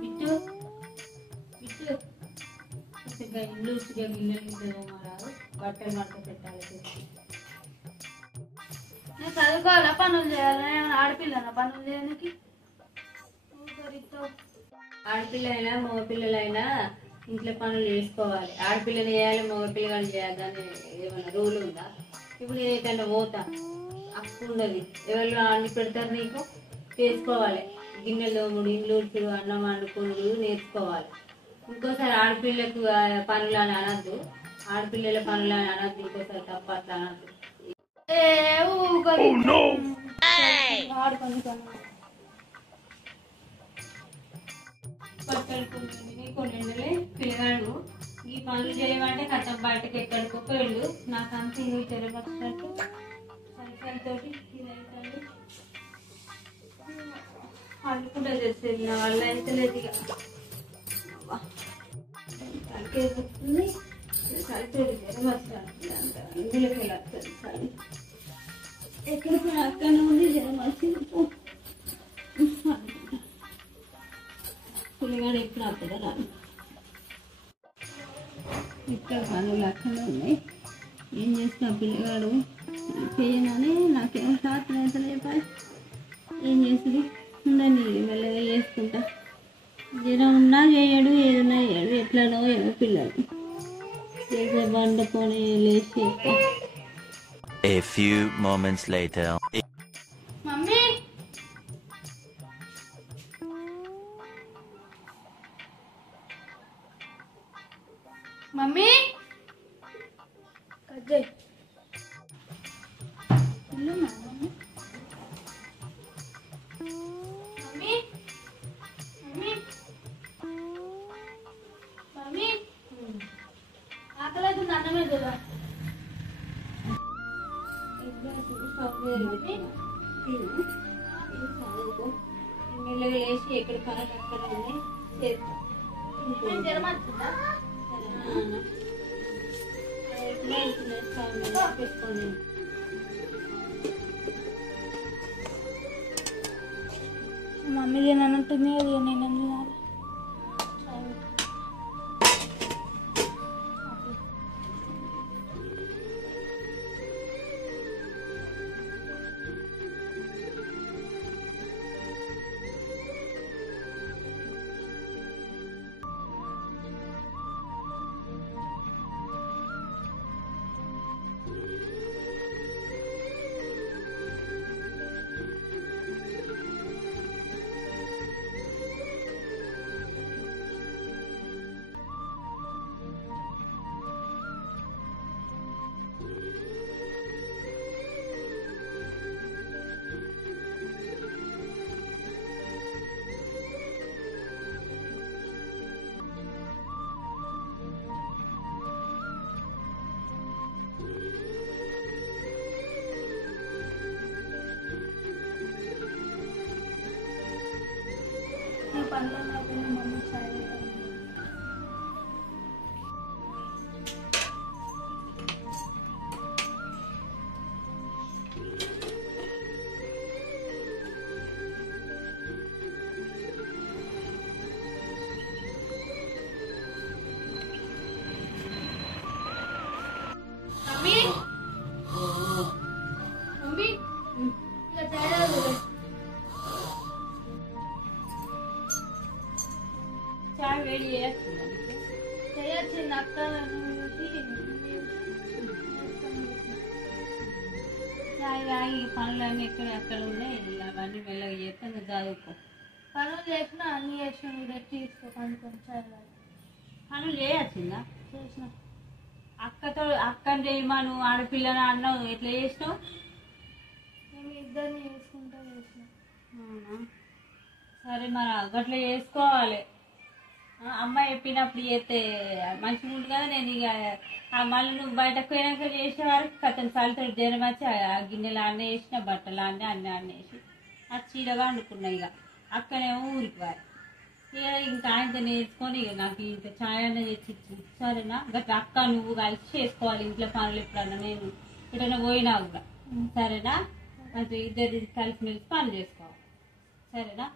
Bit bit ఇల్లు గిన్నెలు మారారు బట్టలు మడత పెట్టాలి. నేను చదువుకోవాలా పనులు చేయాలి? ఆడపిల్లనా పనులు చేయడానికి? ఆడపిల్లైనా మగపిల్లలైనా ఇంట్లో పనులు చేసుకోవాలి. ఆడపిల్లని చేయాలి, మగపిల్లగాని చేయాలి. దాన్ని ఏమన్నా రూల్ ఉందా? ఇప్పుడు ఏదైనా పోతా అప్పు ఉన్నది, ఎవరు అన్ని పెడతారు నీకు? చేసుకోవాలి. గిన్నెలు తోముడు, ఇల్లు ఉడుచుడు, అన్నం వండుకుడు నేర్చుకోవాలి. ఇంకోసారి ఆడపిల్లకు పనులు అని అనద్దు, ఆడపిల్లల పనులు అని అనద్దు. ఇంకోసారి తప్ప అట్లా అనద్దు. కొన్ని పిల్లగాడు ఈ పనులు చేయమంటే కథం బయటకు ఎక్కడికో పోయిండు. నాకు అంత తెరపచ్చినట్టు సరికాయతోటి ఇదైతుంది అనుకుంటా చేసేది. నా వల్ల అయితే లేదు. ఇక సరికేస్తుంది సరిపోయి ఇందులోకి వెళ్ళొస్తుంది. సరే ఎక్కడికి అక్కడనే ఉంది జ్వరం వచ్చింది. పిల్లగాడు ఎప్పుడు వస్తుందా రాను. ఇక్కడ పనులు అక్కడే ఉన్నాయి. ఏం చేస్తున్నా పిల్లగాడు చేయనని నాకేం శాస్త్రం ఎంత చెప్పాలి. ఏం చేస్తుంది ఉందని మెల్లగా చేసుకుంటా. జ్వరం ఉన్నా చేయడు, ఏదన్నా చేయడు. ఎట్లానో ఏమో పిల్లలు చేసే బండుకొని లేచి A few moments later. Mummy mummy కజ్జయ్ ఇల్లు మమ్మీ మమ్మీ మమ్మీ మమ్మీ ఆకలేదు అన్నమే కదా. మెల్లగా వేసి ఎక్కడ పనులు అక్కడ ఉన్నాయి చేస్తా. మమ్మీ తినంటుంది అది నేను తినాలి. మమ్మీ చాయ్ చాయ్ వేడి చేయొచ్చింది అక్క. చాయ్ తాగి పనులన్నీ ఎక్కడ అక్కడ ఉన్నాయి. అవన్నీ మెల్లగా చేస్తే నువ్వు చదువుకో. పనులు చేసినా అన్ని చేసిన కూడా తీసుకో. కొంచెం చాయ్ పనులు చేయొచ్చిందా? చేసిన అక్కని చేయమను. ఆడపిల్లని అన్నావు, ఎట్లా చేసినావు? మేము ఇద్దరిని చేసుకుంటా చేసిన. సరే మరి అట్లా చేసుకోవాలి. అమ్మ చెప్పినప్పుడు చేస్తే మంచిగా ఉంటుంది కదా. నేను ఇక మళ్ళీ నువ్వు బయటకు పోయినాక చేసే వరకు కథను చలితో జ్వరం వచ్చి ఆ గిన్నెలు అన్నీ వేసిన, బట్టలు అన్నీ వేసి ఆ చీరగా వండుకున్నా. ఇక అక్కనేమో ఊరికి వారు. ఇక ఇంకా ఆయనతో నేర్చుకొని ఇక నాకు ఇంత ఛాయ్ అన్న తెచ్చిచ్చింది. సరేనా? గట్లా అక్క నువ్వు కలిసి చేసుకోవాలి ఇంట్లో పనులు. ఎప్పుడన్నా నేను ఎక్కడైనా పోయినా కూడా సరేనా? అది ఇద్దరు కలిసి మెలిసి పని చేసుకోవాలి. సరేనా?